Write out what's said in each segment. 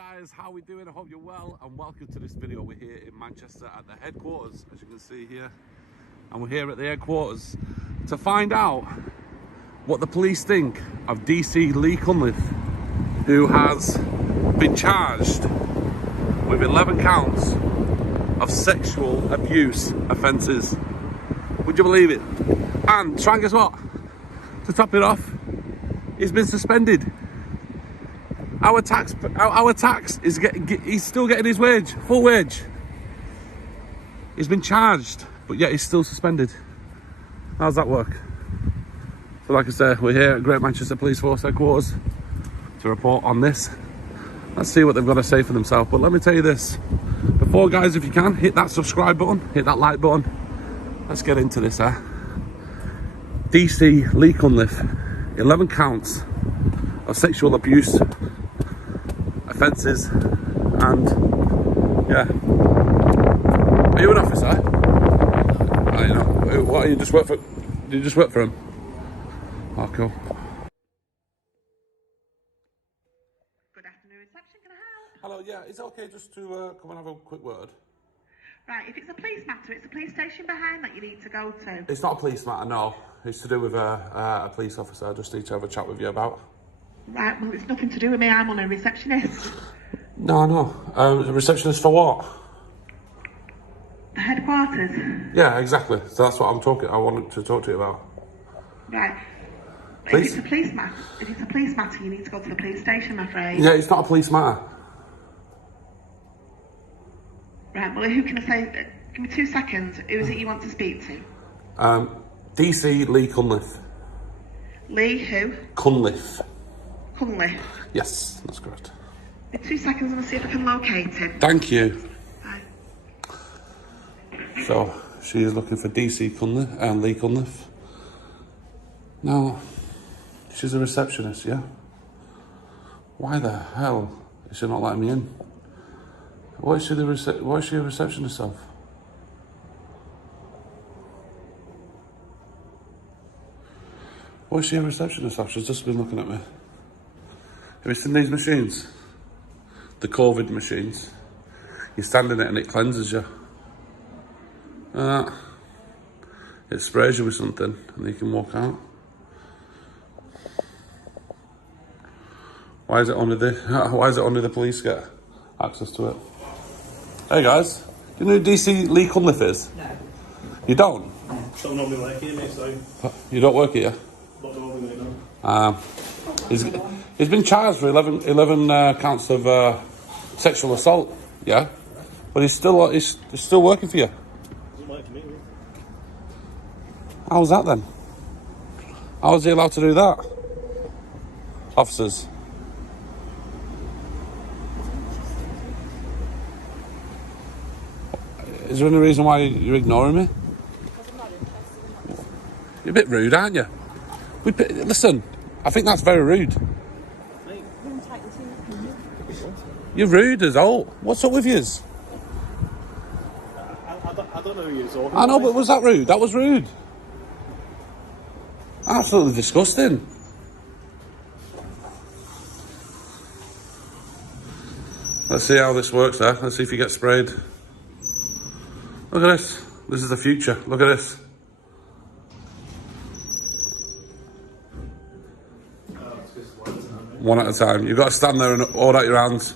guys, how we doing? I hope you're well and welcome to this video. We're here in Manchester at the headquarters, as you can see here, and we're here at the headquarters to find out what the police think of DC Lee Cunliffe, who has been charged with 11 counts of sexual abuse offences. Would you believe it? And try and guess what? To top it off, he's been suspended. Our tax is he's still getting his wage, full wage. He's been charged, but yet he's still suspended. How's that work? So like I said, we're here at Great Manchester Police Force headquarters to report on this. Let's see what they've got to say for themselves. But let me tell you this, before guys, if you can, hit that subscribe button, hit that like button. Let's get into this, DC Lee Cunliffe, 11 counts of sexual abuse offences, and yeah. Are you an officer? I know. What, you just work for? Do you just work for him? Oh, cool. Good afternoon, reception. Can I help? Hello. Yeah, is it okay just to come and have a quick word? Right. If it's a police matter, it's a police station behind that you need to go to. It's not a police matter, no. It's to do with a police officer. I just need to have a chat with you about. Right. Well, it's nothing to do with me. I'm on a receptionist. No. The receptionist for what? The headquarters. Yeah, exactly. So that's what I wanted to talk to you about. Right. Please? If it's a police matter, you need to go to the police station, I'm afraid. Yeah, it's not a police matter. Right. Well, who can I say? Give me 2 seconds. Who is it you want to speak to? DC Lee Cunliffe. Lee who? Cunliffe. Cunliffe. Yes, that's correct. Give me 2 seconds and I'll see if I can locate him. Thank you. Right. So she is looking for DC Cunliffe and Lee Cunliffe. Now, she's a receptionist, yeah? Why the hell is she not letting me in? What is she a receptionist of? What is she a receptionist of? She's just been looking at me. Have you seen these machines? The COVID machines. You stand in it and it cleanses you. It sprays you with something and you can walk out. Why is it only the police get access to it? Hey guys, do you know who DC Lee Cunliffe is? No. You don't? Don't normally work here, mate, so... You don't work here? Not normally, no. He's been charged for 11 counts of sexual assault, yeah? But he's still working for you. Doesn't work for me, really. How's that then? How is he allowed to do that? Officers. Is there any reason why you're ignoring me? Because I'm not interested. You're a bit rude, aren't you? Listen, I think that's very rude. Mate, You're entitled to your opinion. You're rude as all. What's up with yous? I don't know who you're talking about. I know, but was that rude? That was rude. Absolutely disgusting. Let's see how this works there. Let's see if you get sprayed. Look at this. This is the future. Look at this. One at a time. You've got to stand there and hold out your hands.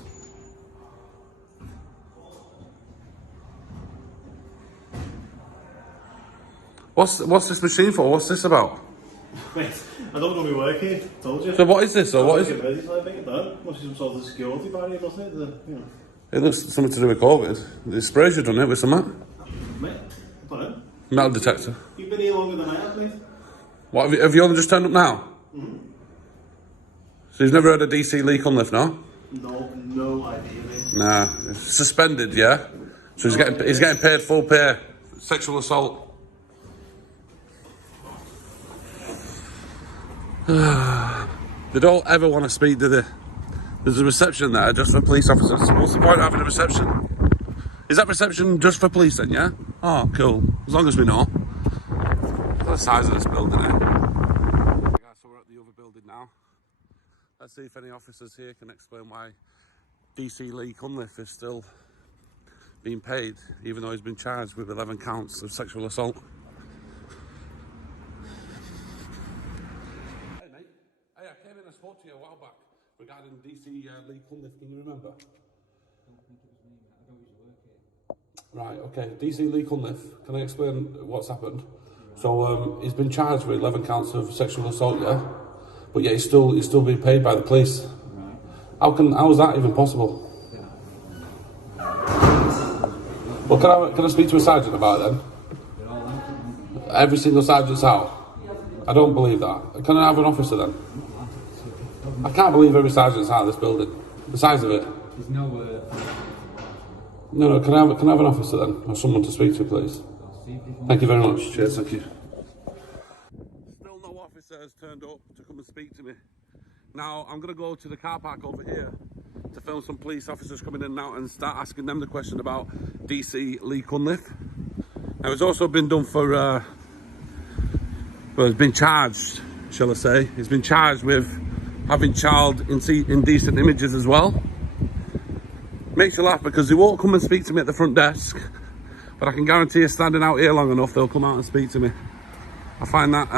What's this machine for? What's this about? Mate, I don't normally work here, told you. So what is this? Or what is it? Must be some sort of security barrier, doesn't it? It looks something to do with COVID. The sprays you've done it with something. Mate, I don't know. Metal detector. You've been here longer than I have, mate. What, have you only just turned up now? Mm-hmm. So you've never heard of DC Lee Cunliffe, no? No idea, mate. Nah, it's suspended, yeah? So he's getting paid full pay. Sexual assault. They don't ever want to speak, do they? There's a reception there just for police officers. What's the point of having a reception? Is that reception just for police then, yeah? Oh, cool. As long as we know. Look at the size of this building here. So we're at the other building now. Let's see if any officers here can explain why DC Lee Cunliffe is still being paid, even though he's been charged with 11 counts of sexual assault. Hey mate, hey, I came in and spoke to you a while back regarding DC Lee Cunliffe, can you remember? Right, okay, DC Lee Cunliffe, can I explain what's happened? So he's been charged with 11 counts of sexual assault, yeah? But yeah, he's still being paid by the police. How is that even possible? Well, can I speak to a sergeant about it then? Every single sergeant's out? I don't believe that. Can I have an officer then? I can't believe every sergeant's out of this building. The size of it. No, can I have an officer then? Or someone to speak to, please? Thank you very much. Cheers, thank you. Still no officer has turned up to come and speak to me. Now, I'm going to go to the car park over here to film some police officers coming in and out and start asking them the question about DC Lee Cunliffe. Now, it's also been done for, well, he's been charged, shall I say. He's been charged with having child indecent images as well. Makes you laugh because they won't come and speak to me at the front desk, but I can guarantee you standing out here long enough, they'll come out and speak to me. I find that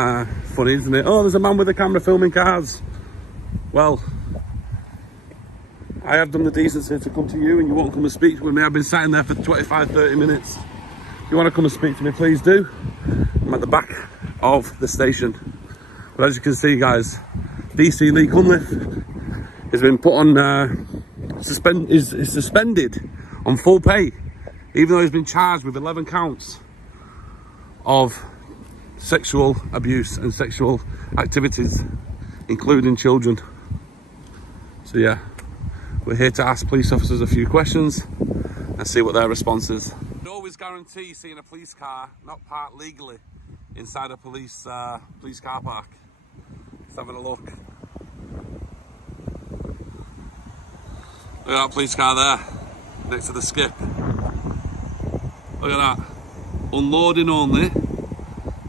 funny, isn't it? Oh, there's a man with a camera filming cars. Well, I have done the decency to come to you and you won't come and speak with me. I've been sitting there for 25-30 minutes. If you want to come and speak to me, please do. I'm at the back of the station. But as you can see, guys, DC Lee Cunliffe has been put on is suspended on full pay, even though he's been charged with 11 counts of sexual abuse and sexual activities, including children. So yeah, we're here to ask police officers a few questions and see what their response is. I always guarantee seeing a police car not parked legally inside a police car park. Let's have a look. Look at that police car there, next to the skip. Look at that. Unloading only.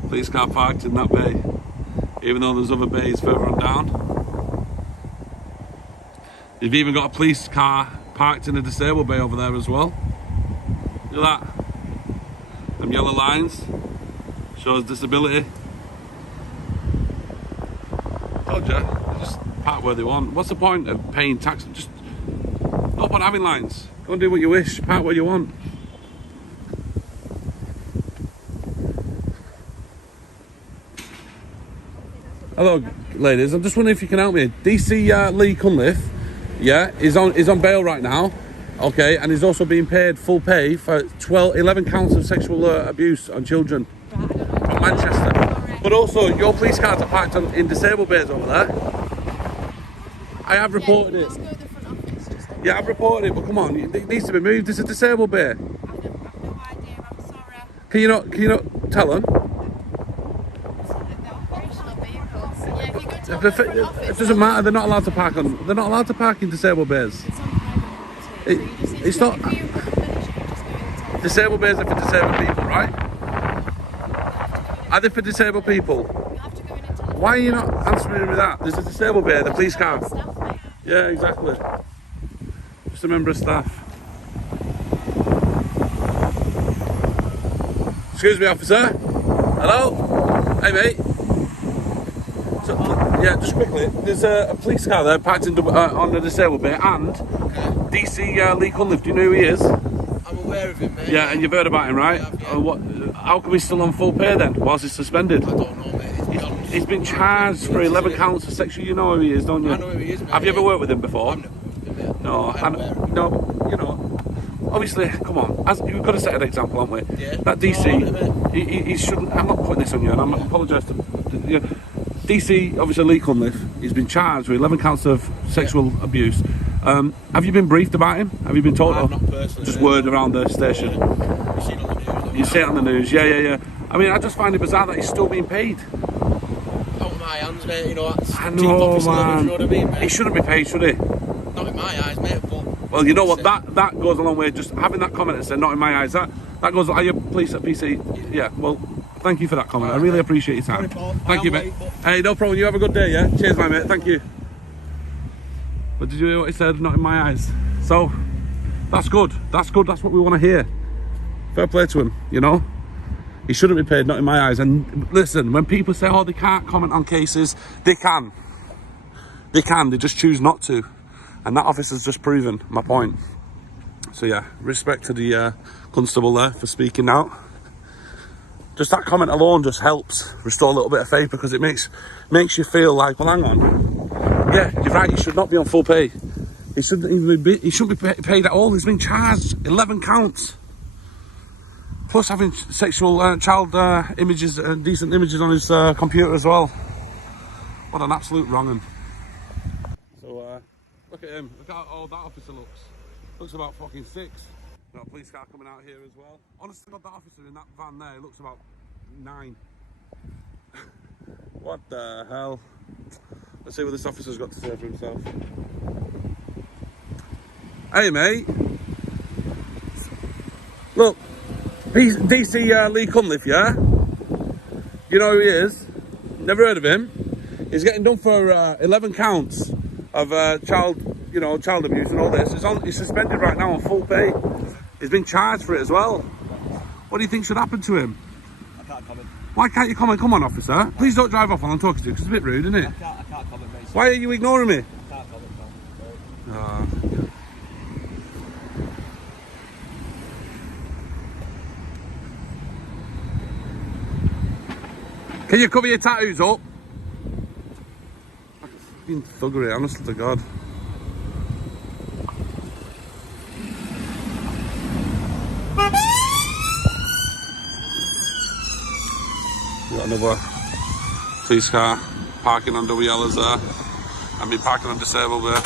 Police car parked in that bay, even though there's other bays further on down. You've even got a police car parked in a disabled bay over there as well. Look at that. Them yellow lines shows disability. Told you, just park where they want. What's the point of paying tax? Just not on having lines. Go and do what you wish. Park where you want. Hello, ladies. I'm just wondering if you can help me. DC Lee Cunliffe, yeah, is on bail right now. Okay, and he's also being paid full pay for 11 counts of sexual abuse on children from Manchester. But also, your police cars are parked in disabled bays over there. I have reported it. Yeah, I've reported it, but come on, it needs to be moved. This is a disabled bay. I've no idea, I'm sorry. Can you not tell them? It doesn't matter. They're not allowed to park on. They're not allowed to park in disabled bays. It's not. Disabled bays are for disabled people, right? Are they for disabled people? Why are you not answering me that? There's a disabled bay, the police car. Yeah, exactly. Just a member of staff. Excuse me, officer. Hello? Hey, mate. So, yeah, just quickly, there's a police car there parked on the disabled bay, and DC Lee Cunliffe, do you know who he is? I'm aware of him, mate. Yeah, and you've heard about him, right? Yeah. How come he's still on full pay then, whilst he's suspended? I don't know, mate. He's been charged for 11 counts of sexual. You know who he is, don't you? I know who he is, mate. Have you ever worked with him before? I've never worked with him, mate. No, no, you know. Obviously, come on. We've got to set an example, haven't we? Yeah. That DC, he shouldn't. I'm not putting this on you, and I'm apologise to you. DC, obviously Lee Cunliffe, he's been charged with 11 counts of sexual abuse. Have you been briefed about him? Have you been told? I've not personally. Just word around the station. You see it on the news. You see it on the news, yeah. I mean, I just find it bizarre that he's still being paid. Out of my hands, mate. You know, that's I chief know, officer level, man. you know what I mean, mate? He shouldn't be paid, should he? Not in my eyes, mate, but... Well, you know what, that goes a long way. Just having that comment and saying, not in my eyes, that goes, are you police at PC? Yeah, well, thank you for that comment. I really appreciate your time. Thank you, mate. Hey, no problem. You have a good day, yeah? Cheers, my mate. Thank you. But did you hear what he said? Not in my eyes. So that's good. That's good. That's what we want to hear. Fair play to him, you know. He shouldn't be paid, not in my eyes. And listen, when people say, oh, they can't comment on cases, they can. They can, they just choose not to. And that officer's just proven my point. So yeah, respect to the constable there for speaking out. Just that comment alone just helps restore a little bit of faith, because it makes you feel like, well, hang on. Yeah, you're right, he should not be on full pay. He shouldn't be paid at all. He's been charged 11 counts. Plus having sexual child images, decent images on his computer as well. What an absolute wrong'un. So look at him. Look how old that officer looks. Looks about fucking 6. Got a police car coming out here as well. Honestly, that officer in that van there looks about 9. What the hell? Let's see what this officer's got to say for himself. Hey mate. Look, DC Lee Cunliffe, yeah? You know who he is? Never heard of him. He's getting done for 11 counts of child abuse and all this. He's suspended right now on full pay. He's been charged for it as well. What do you think should happen to him? I can't comment. Why can't you comment? Come on, officer. Please don't drive off while I'm talking to you, because it's a bit rude, isn't it? I can't comment, mate. Why are you ignoring me? I can't comment, no. Can you cover your tattoos up? Fucking thuggery, honestly to God. We got another police car parking on double yellows there. I've been parking on disabled there.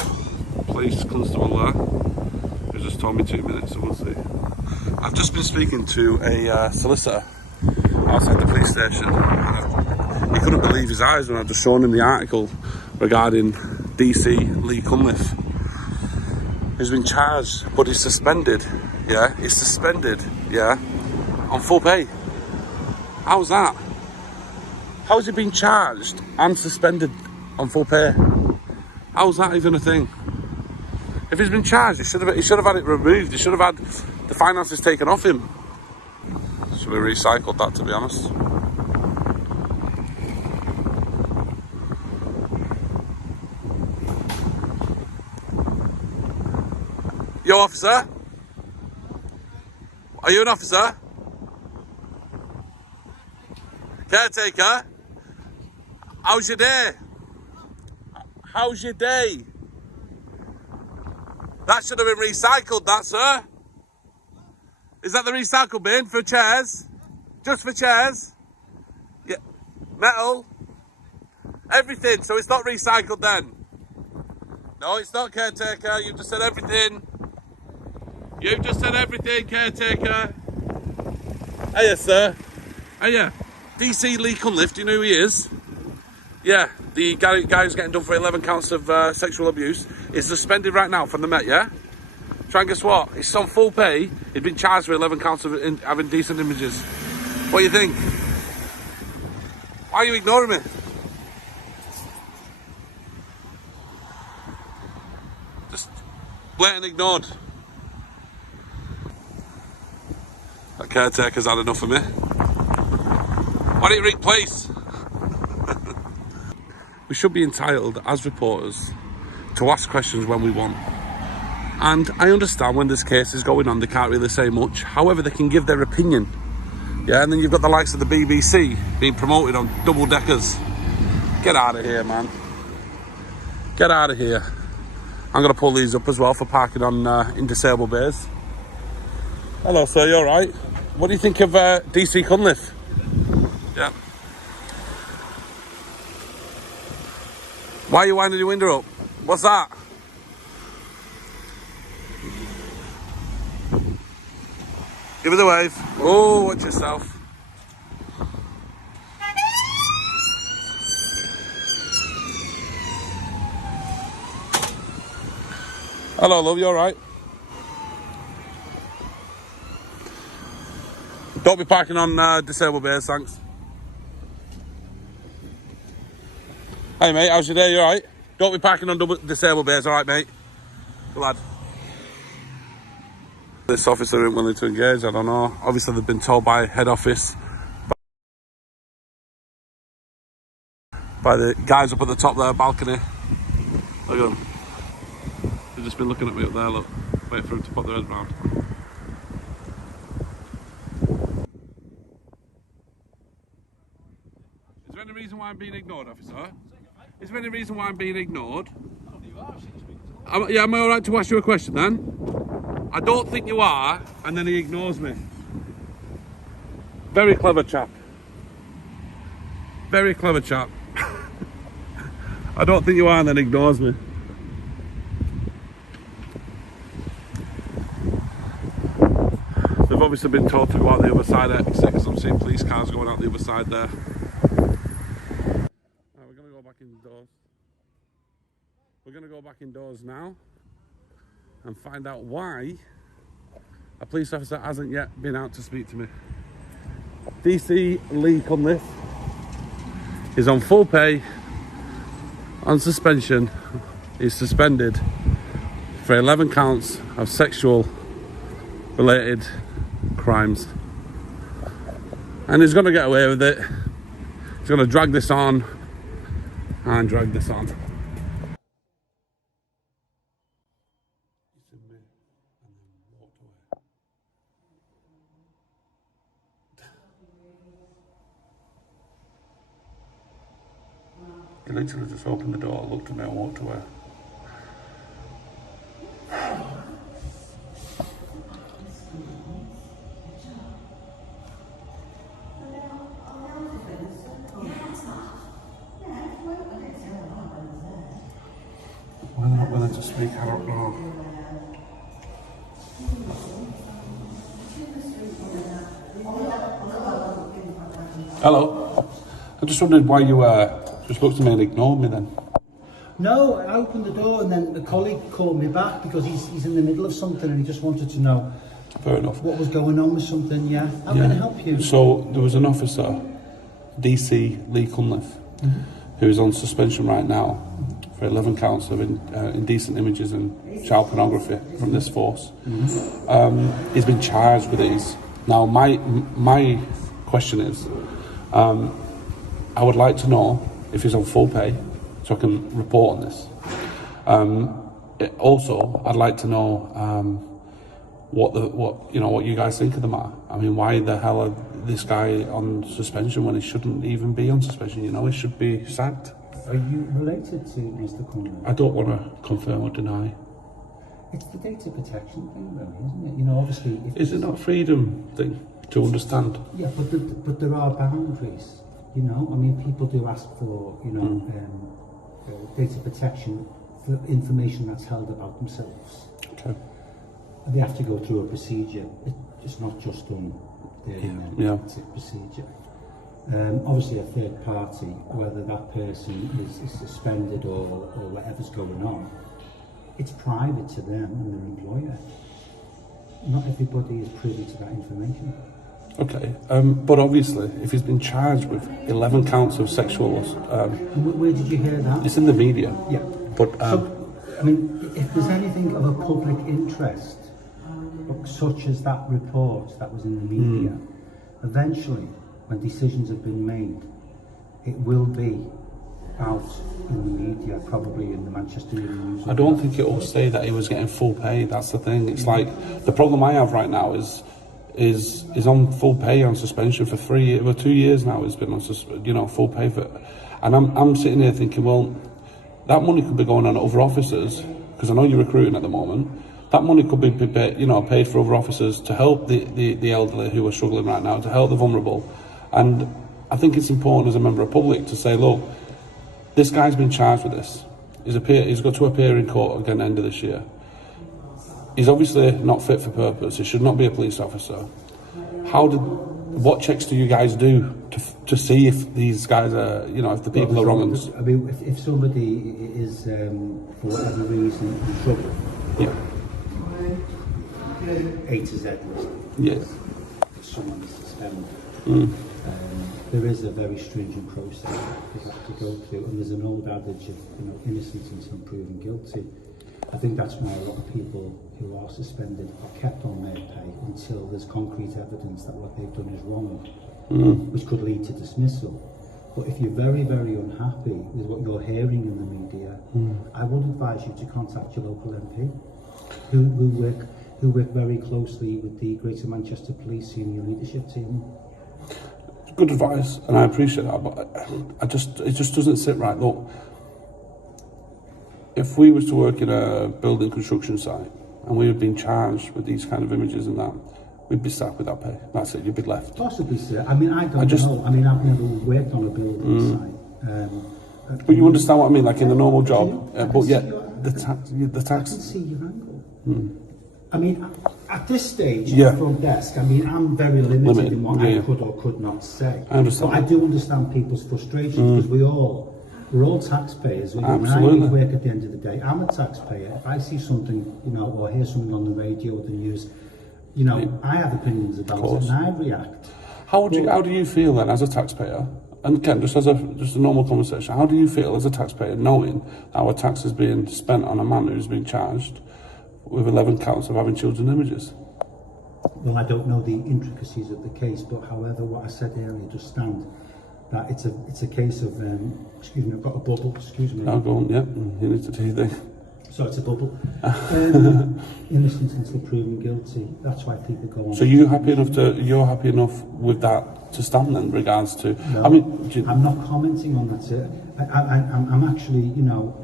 Police constable there, who just told me 2 minutes, so we'll see. I've just been speaking to a solicitor outside the police station. He couldn't believe his eyes when I'd just shown him the article regarding DC Lee Cunliffe. He's been charged, but he's suspended. Yeah, he's suspended. Yeah, on full pay. How's that? How has he been charged and suspended on full pay? How's that even a thing? If he's been charged, he should have had it removed. He should have had the finances taken off him. Should have recycled that, to be honest. Yo, officer. Are you an officer? Caretaker? How's your day? How's your day? That should have been recycled, that, sir. Is that the recycle bin for chairs? Just for chairs? Yeah. Metal? Everything, so it's not recycled then? No, it's not, caretaker. You've just said everything. You've just said everything, caretaker. Hiya, sir. Hiya. DC Lee Cunliffe, do you know who he is? Yeah, the guy who's getting done for 11 counts of sexual abuse is suspended right now from the Met, yeah? Try and guess what? He's on full pay. He'd been charged for 11 counts of having decent images. What do you think? Why are you ignoring me? Just blatant ignored. That caretaker's had enough of me. Why don't you ring police? We should be entitled, as reporters, to ask questions when we want. And I understand when there's cases going on, they can't really say much. However, they can give their opinion. Yeah, and then you've got the likes of the BBC being promoted on double deckers. Get out of here, man. Get out of here. I'm going to pull these up as well for parking on in disabled bays. Hello, sir, you all right? What do you think of DC Cunliffe? Yeah. Why are you winding your window up? What's that? Give it a wave. Oh, watch yourself. Hello, love, you alright? Don't be parking on disabled bays, thanks. Hey mate, how's your day? You alright? Don't be parking on disabled bays, alright mate? Good lad. This officer isn't willing to engage, I don't know. Obviously they've been told by head office, by the guys up at the top there, balcony. Look at them. They've just been looking at me up there, look. Wait for them to put their head round. Is there any reason why I'm being ignored, officer? Is there any reason why I'm being ignored? Yeah, am I alright to ask you a question then? I don't think you are, and then he ignores me. Very clever chap. Very clever chap. I don't think you are, and then ignores me. They've obviously been told to go out the other side of exit because I'm seeing police cars going out the other side there. Right, we're going to go back indoors. We're going to go back indoors now and find out why a police officer hasn't yet been out to speak to me. DC Lee Cunliffe is on full pay, on suspension. He's suspended for 11 counts of sexual related crimes. And he's going to get away with it. He's going to drag this on and drag this on. He literally just opened the door, looked at me and walked away. Why they're not willing to speak, I don't know. Hello. I just wondered why you just looked at me and ignored me then. No, I opened the door and then a colleague called me back because he's in the middle of something and he just wanted to know. Fair enough. What was going on with something, yeah. How can I help you? So there was an officer, DC Lee Cunliffe, who's on suspension right now for 11 counts of indecent images and child pornography from this force. He's been charged with these. Now my question is, I would like to know if he's on full pay so I can report on this. Also, I'd like to know what you guys think of the matter. I mean, why the hell are this guy on suspension when he shouldn't even be on suspension? You know, he should be sacked. Are you related to Mr. Cunliffe? I don't want to confirm or deny. It's the data protection thing, really, isn't it? You know, obviously... Is it not a freedom thing to understand? Yeah, but there are boundaries, you know? I mean, people do ask for, you know, data protection for information that's held about themselves. Okay. They have to go through a procedure. It's not just done there and then. It's a procedure. Obviously, a third party, whether that person is suspended or whatever's going on, it's private to them and their employer. Not everybody is privy to that information. Okay, but obviously, if he's been charged with 11 counts of sexual... where did you hear that? It's in the media. Yeah. But, so, I mean, if there's anything of a public interest, such as that report that was in the media, eventually, when decisions have been made, it will be out in the media, probably in the Manchester Evening News. I don't think it will say that he was getting full pay. That's the thing. It's like the problem I have right now is on full pay on suspension for 2 years now. He's been on full pay for, and I'm sitting here thinking, well, that money could be going on other officers because I know you're recruiting at the moment. That money could be paid for other officers to help the elderly who are struggling right now, to help the vulnerable. And I think it's important as a member of public to say, look, this guy's been charged with this. He's got to appear in court again at the end of this year. He's obviously not fit for purpose. He should not be a police officer. What checks do you guys do to see if these guys are, if the people are wrong? I mean, if somebody is, for whatever reason, in trouble, A to Z list. Yes. Someone is suspended. There is a very stringent process you have to go through, and there's an old adage of innocence until proven guilty. I think that's why a lot of people who are suspended are kept on their pay until there's concrete evidence that what they've done is wrong, which could lead to dismissal. But if you're very, very unhappy with what you're hearing in the media, I would advise you to contact your local MP, who work very closely with the Greater Manchester Police Senior Leadership Team. Good advice, and I appreciate that, but it just doesn't sit right. Look, if we was to work in a building construction site and we had been charged with these kind of images and that, we'd be stuck with that pay. That's it, you'd be left. Possibly, sir. I mean, I don't know. I mean, I've never worked on a building site. But you understand what I mean, like in the normal job. But yet, the tax. I can see your angle. I mean, at this stage, Yeah. front desk, I mean, I'm very limited in what I Yeah. could or could not say. I understand. But I do understand people's frustrations because we're all taxpayers. When I Absolutely. leave work at the end of the day, I'm a taxpayer. If I see something, or hear something on the radio or the news, I have opinions about it and I react. How do you feel then as a taxpayer? And again, just a normal conversation, how do you feel as a taxpayer knowing our tax is being spent on a man who's been charged with 11 counts of having children's images? Well, I don't know the intricacies of the case, but however, what I said earlier does stand. That it's a case of excuse me, I've got a bubble. Excuse me. I'll go on. Yeah, you need to do your thing. So it's a bubble. Innocent until proven guilty. That's why people go on. So you're happy enough with that to stand in regards to? No, I mean, I'm not commenting on that, sir. I'm actually,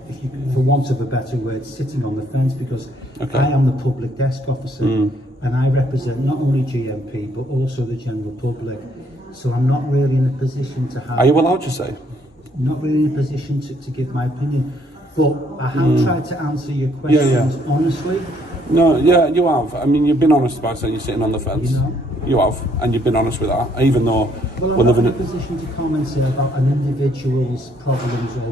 if you, for want of a better word, sitting on the fence because I am the public desk officer and I represent not only GMP but also the general public. So I'm not really in a position to have... Are you allowed to say? Not really in a position to give my opinion. But I have tried to answer your questions honestly. No, yeah, you have. I mean, you've been honest about saying you're sitting on the fence. You know? You have, and you've been honest with that, even though Well, I'm we're not living in a position to comment here about an individual's problems or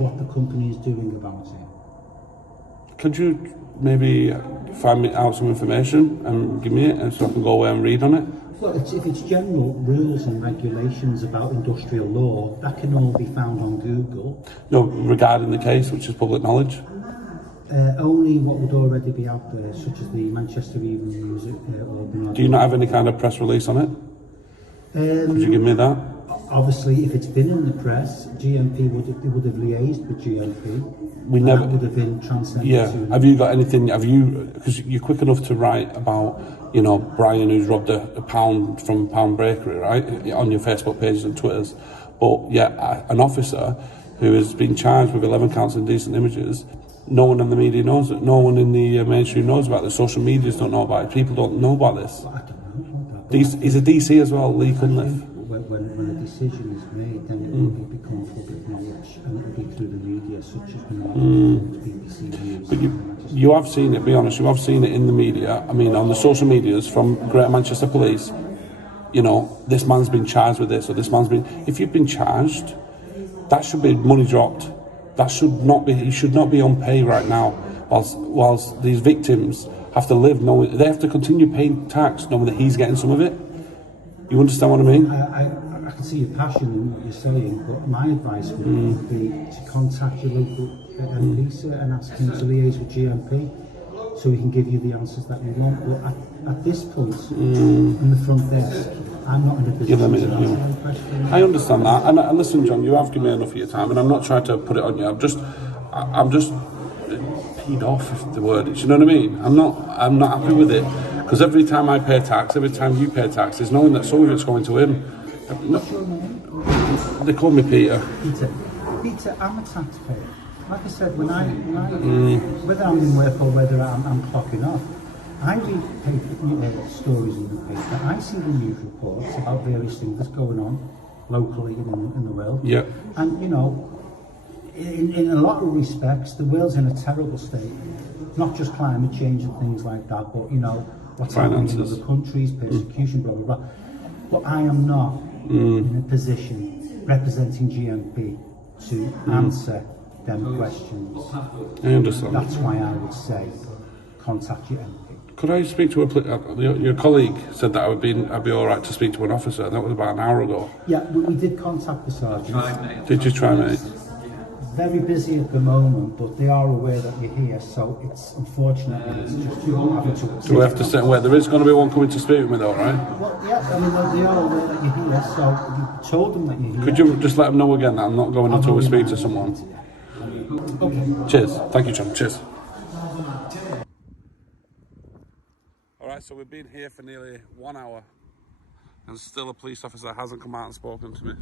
what the company is doing about it. Could you maybe find me out some information and give me it, and so I can go away and read on it? Well, if it's general rules and regulations about industrial law, that can all be found on Google. No, regarding the case, which is public knowledge. Only what would already be out there, such as the Manchester Evening News or... Do you not have any kind of press release on it? Could you give me that? Obviously, if it's been in the press, GMP would have liaised with GMP. We never that would have been transmitted to... Have you got anything? Because you're quick enough to write about, Brian who's robbed a pound from Pound Bakery, right, on your Facebook pages and Twitters. But an officer who has been charged with 11 counts of indecent images. No one in the media knows it. No one in the mainstream knows about it. Social medias don't know about it. People don't know about this. Well, I don't know about that. He's a DC as well, Lee Cunliffe. When a decision is made, then it will become public knowledge, and it will be through the media, such as BBC News. But you have seen it, be honest, you have seen it in the media. I mean, on the social medias from Greater Manchester Police, this man's been charged with this, or this man's been... If you've been charged, that should be money dropped. That should not be... He should not be on pay right now, whilst these victims have to live knowing... They have to continue paying tax knowing that he's getting some of it. You understand what I mean? I can see your passion in what you're saying, but my advice would be to contact your local MP, sir, and ask him to liaise with GMP so he can give you the answers that you want. But at this point, in the front desk, I'm not in a position to answer any questions. I understand that. And listen, John, you have given me enough of your time, and I'm not trying to put it on you. I'm just peed off, if the word is. You know what I mean? I'm not happy with it. Because every time I pay tax, every time you pay tax, is knowing that some of it's going to him. They call me Peter. Peter, I'm a taxpayer. Like I said, when I whether I'm in work or whether I'm clocking off, I read stories in the paper. I see the news reports about various things that's going on locally in the world. Yeah. And in a lot of respects, the world's in a terrible state. Not just climate change and things like that, but what's happening in other countries, persecution, blah blah blah. But I am not in a position representing GMP to answer them questions. I understand. That's why I would say contact your MP. Could I speak to your colleague said that I'd be all right to speak to an officer. That was about an hour ago. Yeah, we did contact the sergeant. Did you try, mate? very busy at the moment, but they are aware that you're here, so it's unfortunately it's just you having to. So we have to sit and wait. There is going to be one coming to speak with me though, right? Well, yeah, I mean they are aware that you're here, so you told them that you're here. Could you just let them know again that I'm not going until we speak to someone? Okay. Cheers. Thank you, John. Cheers. Alright, so we've been here for nearly 1 hour and still a police officer hasn't come out and spoken to me.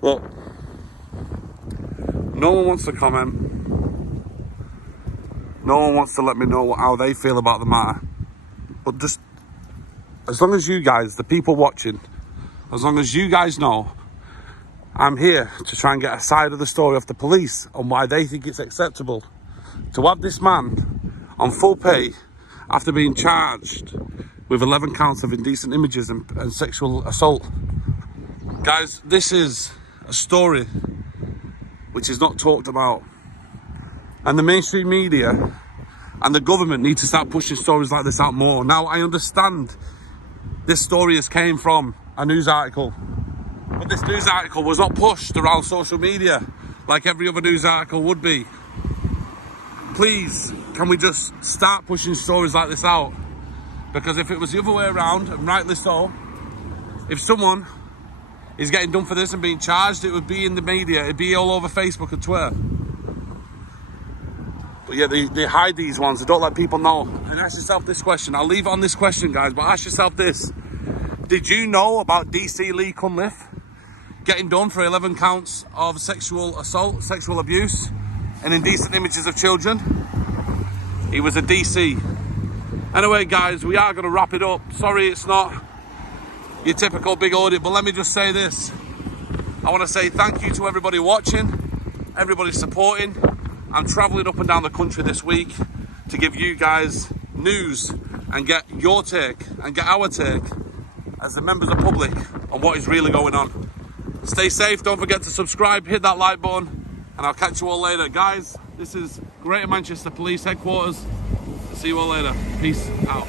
Look, no one wants to comment. No one wants to let me know how they feel about the matter. But just, as long as you guys, the people watching, as long as you guys know, I'm here to try and get a side of the story of the police on why they think it's acceptable to have this man on full pay after being charged with 11 counts of indecent images and sexual assault. Guys, this is a story which is not talked about. And the mainstream media and the government need to start pushing stories like this out more. Now, I understand this story has came from a news article, but this news article was not pushed around social media like every other news article would be. Please, can we just start pushing stories like this out? Because if it was the other way around, and rightly so, if someone is getting done for this and being charged, it would be in the media, it'd be all over Facebook and Twitter. But yeah, they hide these ones, they don't let people know. And ask yourself this question, I'll leave it on this question, guys, but ask yourself this. Did you know about DC Lee Cunliffe getting done for 11 counts of sexual assault, sexual abuse, and indecent images of children? He was a DC. Anyway, guys, we are going to wrap it up. Sorry it's not your typical big audit, but let me just say this. I want to say thank you to everybody watching, everybody supporting. I'm travelling up and down the country this week to give you guys news and get your take and get our take as the members of the public on what is really going on. Stay safe, don't forget to subscribe, hit that like button, and I'll catch you all later. Guys, this is Greater Manchester Police Headquarters. See you all later. Peace out.